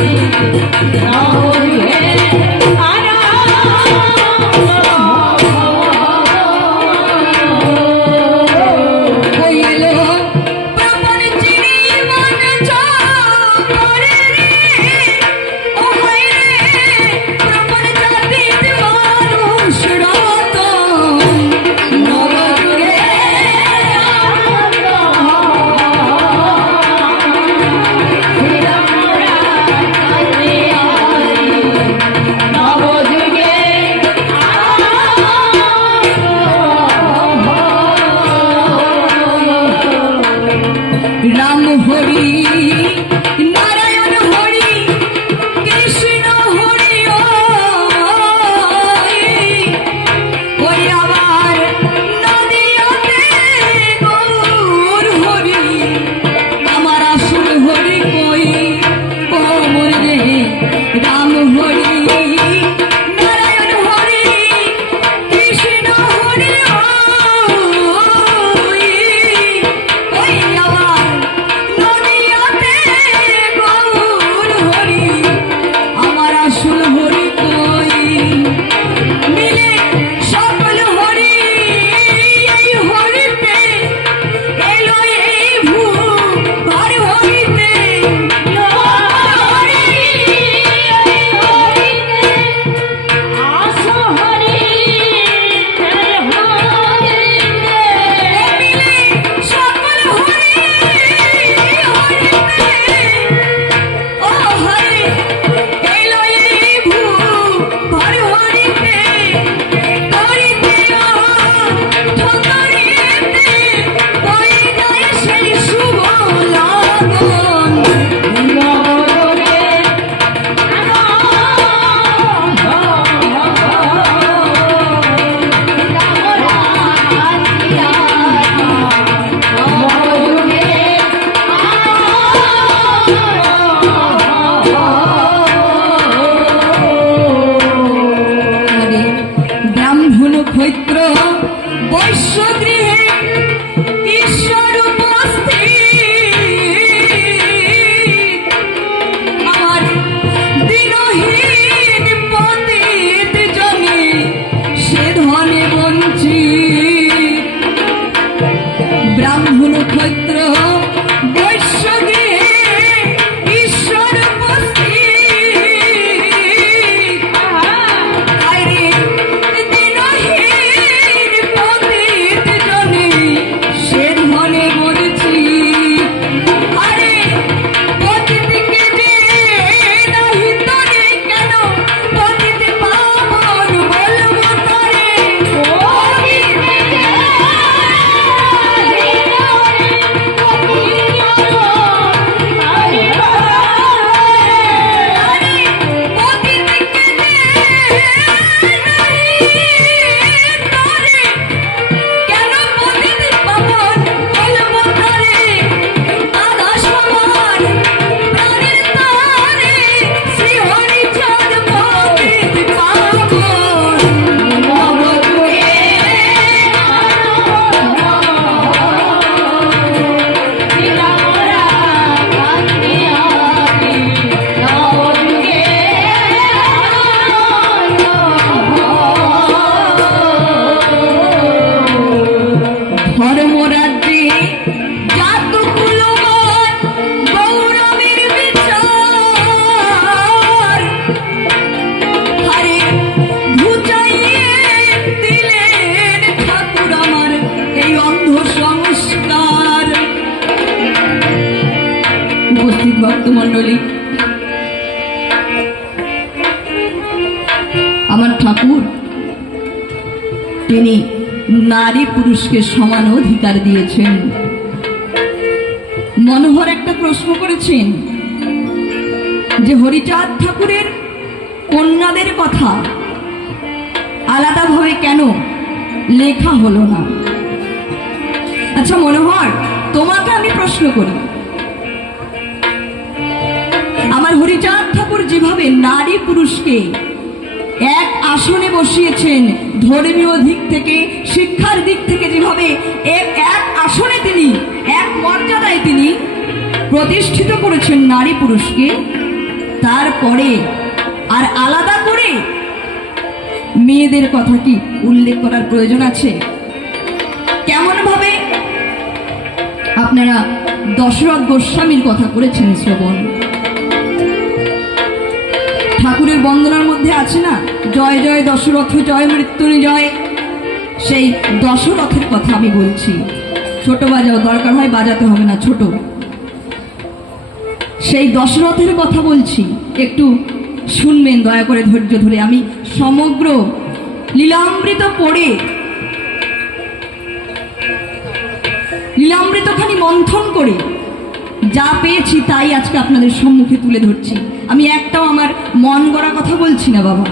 ना हो নারী পুরুষকে সমান অধিকার দিয়েছেন। মনোহর একটা প্রশ্ন করেছেন যে হরিচাঁদ ঠাকুরের কন্যাদের কথা আলাদাভাবে কেন লেখা হলো না? আচ্ছা মনোহর, তোমাকে আমি প্রশ্ন করি। আমার হরিচাঁদ ঠাকুর যেভাবে নারী পুরুষকে এক আসনে বসিয়েছেন ধর্মীয় দিক থেকে, শিক্ষার দিক থেকে যেভাবে এক আসনে তিনি, এক মর্যাদায় তিনি প্রতিষ্ঠিত করেছেন নারী পুরুষকে, তারপরে আর আলাদা করে মেয়েদের কথা কি উল্লেখ করার প্রয়োজন আছে? কেমনভাবে? আপনারা দশরথ গোস্বামীর কথা করেছেন শ্রবণ। ঠাকুরের বন্দনার মধ্যে আছে না? জয় জয়, দশরথ, জয়, মৃত্যুঞ্জয়। সেই দশরথের কথা আমি বলছি। ছোট বাজাও, দরকার হয় বাজাতে হবে না, ছোট। সেই দশরথের কথা বলছি। একটু শুনবেন, দয়া করে ধৈর্য ধরে। আমি সমগ্র লীলামৃত পড়ে লীলামৃতখানি মন্থন করে যা পেয়েছি তাই আজকে আপনাদের সম্মুখে তুলে ধরছি। আমি একটাও আমার মন গড়া কথা বলছি না, বাবা।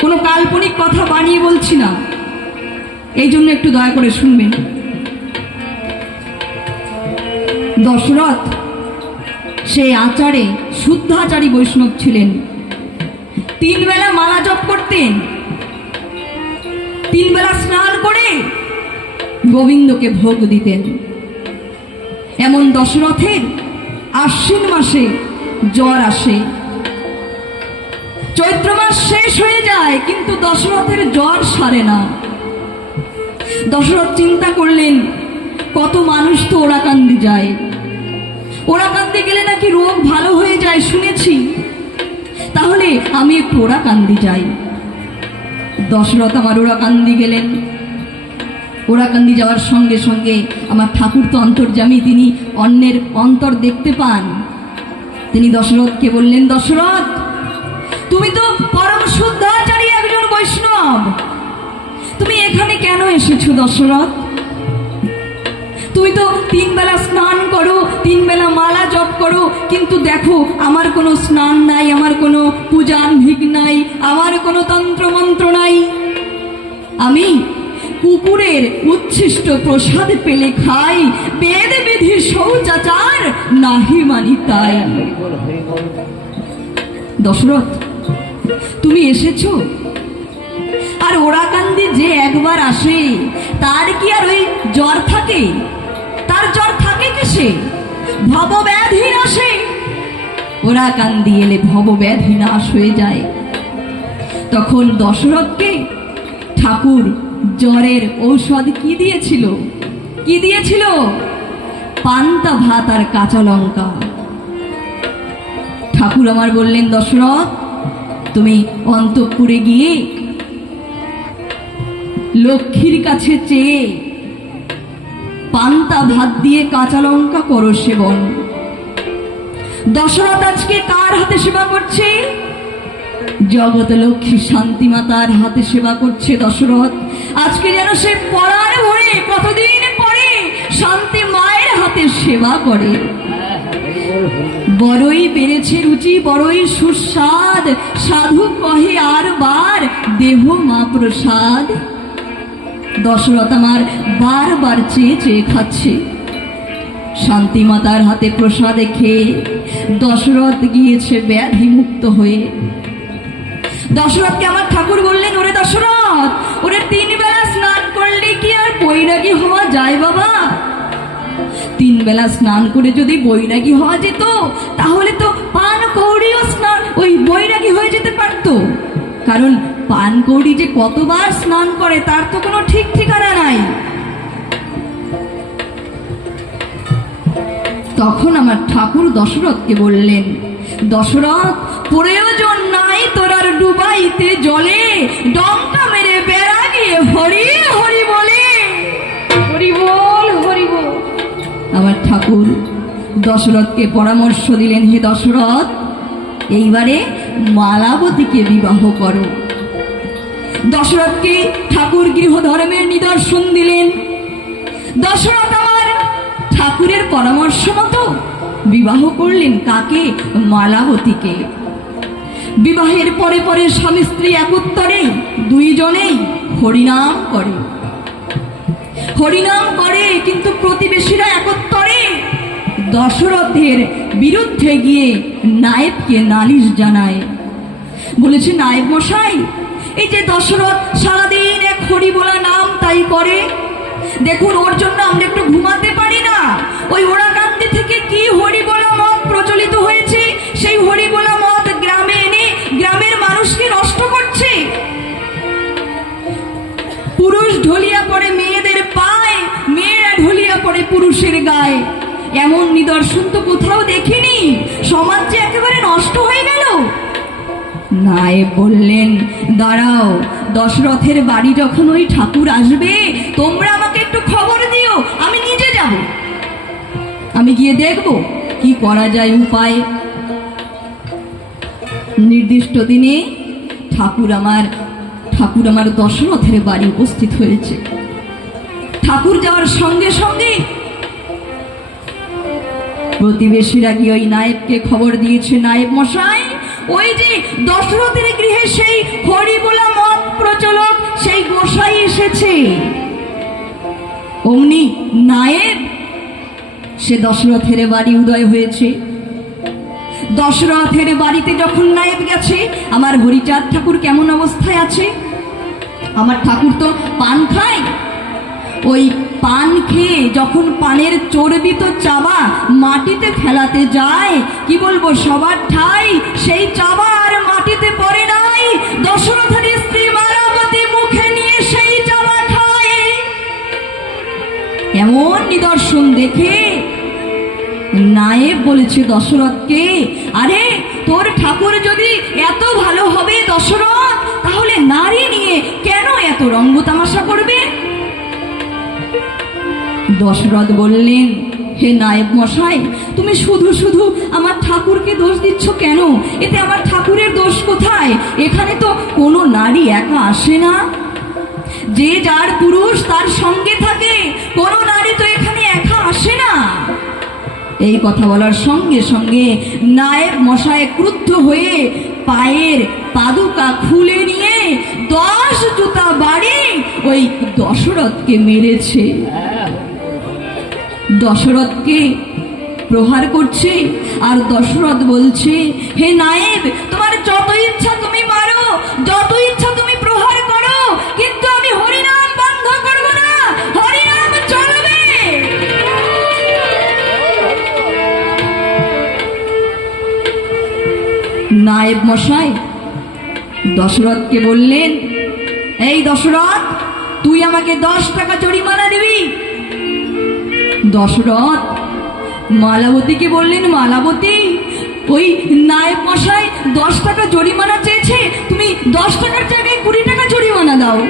কোনো কাল্পনিক কথা বানিয়ে বলছি না। এই জন্য একটু দয়া করে শুনবেন। দশরথ, সেই আচারে শুদ্ধ আচারী বৈষ্ণব ছিলেন। তিন বেলা মালা জপ করতেন। তিন বেলা স্নান করে গোবিন্দকে ভোগ দিতেন। এমন দশরথের আশ্বিন মাসে জ্বর আসে। চৈত্র মাস শেষ হয়ে যায়, কিন্তু দশরথের জ্বর সারে না। দশরথ চিন্তা করলেন, কত মানুষ তো ওরাকান্দি যায়। ওরাকান্দি গেলে নাকি রোগ ভালো হয়ে যায় শুনেছি। তাহলে আমি একটু ওরাকান্দি যাই। দশরথ আমার ওরাকান্দি গেলেন। ওরাকান্দি যাওয়ার সঙ্গে সঙ্গে আমার ঠাকুর তো অন্তর্জামী তিনি অন্যের অন্তর দেখতে পান। তিনি দশরথকে বললেন, দশরথ, তুমি তো পরম শুদ্ধাচারী একজন বৈষ্ণব। তুমি এখানে কেন এসেছ দশরথ? তুমি তো তিন বেলা স্নান করো, তিন বেলা মালা জপ করো, কিন্তু দেখো, আমার কোনো স্নান নাই, আমার কোনো পূজান্ভিক নাই, আমার কোনো তন্ত্রমন্ত্র নাই। আমি কুকুরের উচ্ছিষ্ট প্রসাদ পেলে খাই। বেদ বিধি শৌচাচার নাহি মানি তাই। দশরথ, তুমি এসেছ? আর ওরাকান্দি যে একবার আসে, তার কি আর ওই জ্বর থাকে? তার জ্বর থাকে কিসে? ভবব্যাধি আসে ওরা ওরাকান্দি এলে ভবব্যাধি নাশ হয়ে যায়। তখন দশরথকে ঠাকুর জ্বরের ঔষধ কি দিয়েছিল? কি দিয়েছিল? পান্তা ভাত আর কাঁচা লঙ্কা। ঠাকুর আমার বললেন, দশরথ, তুমি অন্তঃপুরে গিয়ে লক্ষ্মীর কাছে চেয়ে পান্তা ভাত দিয়ে কাঁচা লঙ্কা করো সেবন। দশরথ আজকে কার হাতে সেবা করছে? জগৎ লক্ষ্মী শান্তি মাতার হাতে সেবা করছে দশরথ। আজকে যেন সে পড়ার ভরে কতদিন পরে শান্তি মায়ের হাতে সেবা করে। বড়ই বেড়েছে রুচি, বড়ই সুস্বাদ। সাধু কহে আর বার, দেহ মা প্রসাদ। দশরথ আমার বারবার চেয়ে চেয়ে খাচ্ছে। শান্তি মাতার হাতে প্রসাদে খেয়ে দশরথ গিয়েছে ব্যাধি মুক্ত হয়ে। দশরথকে আমার ঠাকুর বললেন, ওরে দশরথ, ওরে তিন বেলা স্নান করলে কি আর বৈরাগী হওয়া যায় বাবা? তিন বেলা স্নান করে যদি বৈরাগী হওয়া যেত, তাহলে তো পান কৌড়িও স্নান, ওই বৈরাগী হয়ে যেতে পারতো। কারণ পান কৌড়ি যে কতবার স্নান করে, তার তো কোনো ঠিক ঠিকানা নাই। তখন আমার ঠাকুর দশরথকে বললেন, দশরথ প্রয়োজন নাই তোরার দশরথকে পরামর্শ দিলেন, হে দশরথ, এইবারে মালাবতীকে বিবাহ করো। দশরথকে ঠাকুর গৃহ ধর্মের নিদর্শন দিলেন। দশরথ আমার ঠাকুরের পরামর্শ মতো বিবাহ করলেন কাকে মালাবতীকে। বিবাহের পরে পরে স্বামী স্ত্রী একত্তরে দুইজনেই হরিনাম করে। হরিনাম করে, কিন্তু প্রতিবেশীরা একত্তরে দশরথের বিরুদ্ধে গিয়ে নায়েবকে নালিশ জানায়। বলেছে, নায়েব মশাই, এই যে দশরথ সারাদিন এক হরি বলা নাম তাই করে। দেখুন, ওর জন্য আমরা একটু ঘুমাতে পারি না। ওই ওরা ওড়াকান্দি থেকে কি হরি বলা মত প্রচলিত হয়েছে, সেই হরি বলা মত গ্রামে এনে গ্রামের মানুষকে নষ্ট করছে। পুরুষ ঢলিয়া পড়ে মেয়েদের পায়, মেয়েরা ঢলিয়া পড়ে পুরুষের গায়ে। নিদর্শন তো কোথাও দেখিনি। সমাজ যে একেবারে নষ্ট হয়ে গেল। নায়েব বললেন, দাঁড়াও, দশরথের বাড়ি যখন ওই ঠাকুর আসবে, তোমরা আমাকে একটু খবর দিও, আমি নিজে যাব। আমি গিয়ে দেখব কি করা যায় উপায়। নির্দিষ্ট দিনে ঠাকুর আমার ঠাকুর আমার দশরথের বাড়ি উপস্থিত হয়েছে। ঠাকুর যাওয়ার সঙ্গে সঙ্গে প্রতিবেশীরা গিয়ে ওই নায়েবকে খবর দিয়েছে। নায়েব মশাই, ওই যে দশরথের গৃহে সেই হরিবোলা মত প্রচলক, সেই গোসাই এসেছে। অমনি নায়েব, সে দশরথের বাড়ি উদয় হয়েছে। দশরথের বাড়িতে যখন নায়েব গেছে, আমার হরিচাঁদ ঠাকুর কেমন অবস্থায় আছে? আমার ঠাকুর তো পান খায়। ওই পান খেয়ে যখন পানের চর্বিত চাবা মাটিতে ফেলাতে যায়, কি বলব, সবার ঠাই, সেই চাবা আর মাটিতে পড়ে নাই। দশরথের স্ত্রী মারাবতী মুখে নিয়ে সেই চাবা খায়। এমন নিদর্শন দেখে নায়েব বলেছে দশরথকে, আরে, তোর ঠাকুর যদি এত ভালো হবে, দশরথ দশরথ বললেন, হে নায়েব মশাই, তুমি শুধু শুধু আমার ঠাকুরকে দোষ দিচ্ছ কেন? এতে আমার ঠাকুরের দোষ কোথায়? এখানে তো কোনো নারী একা আসে না। যে যার পুরুষ তার সঙ্গে থাকে, কোনো নারী তো এখানে একা আসে না। এই কথা বলার সঙ্গে সঙ্গে নায়েব মশায় ক্রুদ্ধ হয়ে পায়ের পাদুকা খুলে নিয়ে দশ জুতা বাড়ি ওই দশরথকে মেরেছে। দশরথকে প্রহার করছে আর দশরথ বলছে, হে নায়েব, তোমার যত ইচ্ছা তুমি মারো যত ইচ্ছা তুমি প্রহার করো, কিন্তু আমি হরিনাম বন্ধ করব না, হরিনাম চলবে। নায়েব মশাই, দশরথকে বললেন, এই দশরথ, তুই আমাকে দশ টাকা জরিমানা দিবি দশরথ। মালাবতীকে বললেন, মালাবতী, ওই নায়েব মশাই দশ টাকা জরিমানা চেয়েছে, তুমি দশ টাকার জায়গায় কুড়ি টাকা জরিমানা দাও।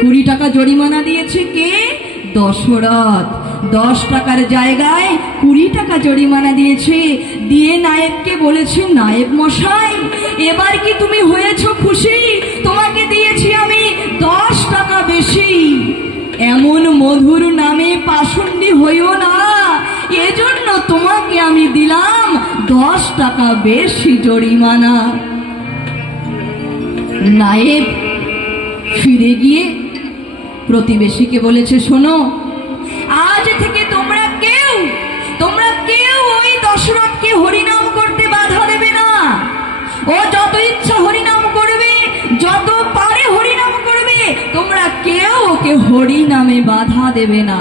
কুড়ি টাকা জরিমানা দিয়েছে কে? দশরথ। দশ টাকার জায়গায় কুড়ি টাকা জরিমানা দিয়েছে। দিয়ে নায়েবকে বলেছে, নায়েব মশাই, এবার কি তুমি হয়েছ খুশি? মধুর নামে পাশুন্ডি হইও না। এজন্য তোমাকে আমি দিলাম দশ টাকা বেশি জরিমানা। নায়েব ফিরে গিয়ে প্রতিবেশীকে বলেছে, শোনো ওকে হরিনামে বাধা দেবে না।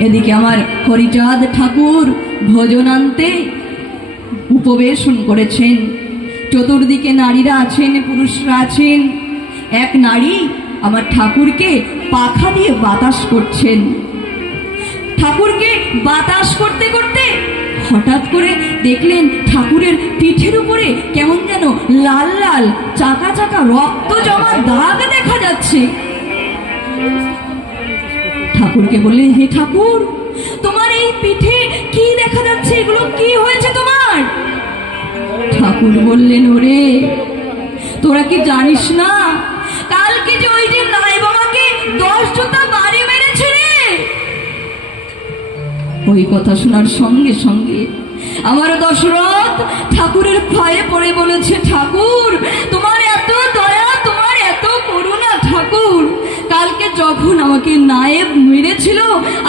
এদিকে আমার হরিচাঁদ ঠাকুর ভোজন আনতে উপবেশন করেছেন। চতুর্দিকে নারীরা আছেন, পুরুষরা আছেন। এক নারী আমার ঠাকুরকে পাখা দিয়ে বাতাস করছেন। ঠাকুরকে বাতাস করতে করতে হঠাৎ করে দেখলেন ঠাকুরের পিঠের উপরে কেমন লাল লাল, চাকা চাকা রক্ত জমা দাগ দেখা যাচ্ছে। ঠাকুরকে বললেন, হে ঠাকুর, তোমার এই পিঠে কি দেখা যাচ্ছে? এগুলো কি হয়েছে তোমার? ঠাকুর বললেন, ওরে, তোরা কি জানিস না? কালকে যে ওই যে নাই বাবাকে দশ জোতা বাড়ি মেরেছে রে? ওই কথা শোনার সঙ্গে সঙ্গে আমার দশরথ ঠাকুরের ভয়ে পড়ে বলেছে ঠাকুর তোমার এত দয়া তোমার এত করুণা ঠাকুর। কালকে যখন আমাকে নায়েব মেরেছিল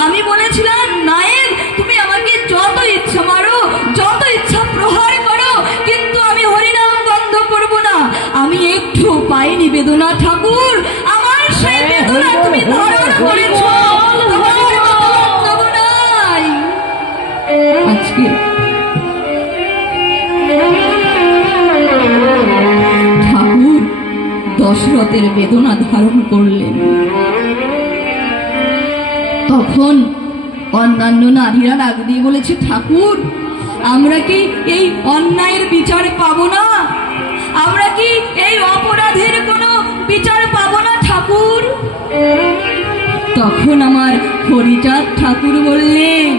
আমি বলেছিলাম নায়েব তুমি আমাকে যত ইচ্ছা মারো যত ইচ্ছা প্রহার করো কিন্তু আমি হরিনাম বন্ধ করব না। আমি একটু পাইনি বেদনা ঠাকুর। আমার সেই বেদনা তুমি ধারণ করেছ দশরথের বেদনা ধারণ করলেন। তখন অন্যান্য নারীরা ডাক দিয়ে বলেছে, ঠাকুর, আমরা কি এই অন্যায়ের বিচার পাবো না? আমরা কি এই অপরাধের কোনো বিচার পাবো না, ঠাকুর? তখন আমার হরিচাঁদ ঠাকুর বললেন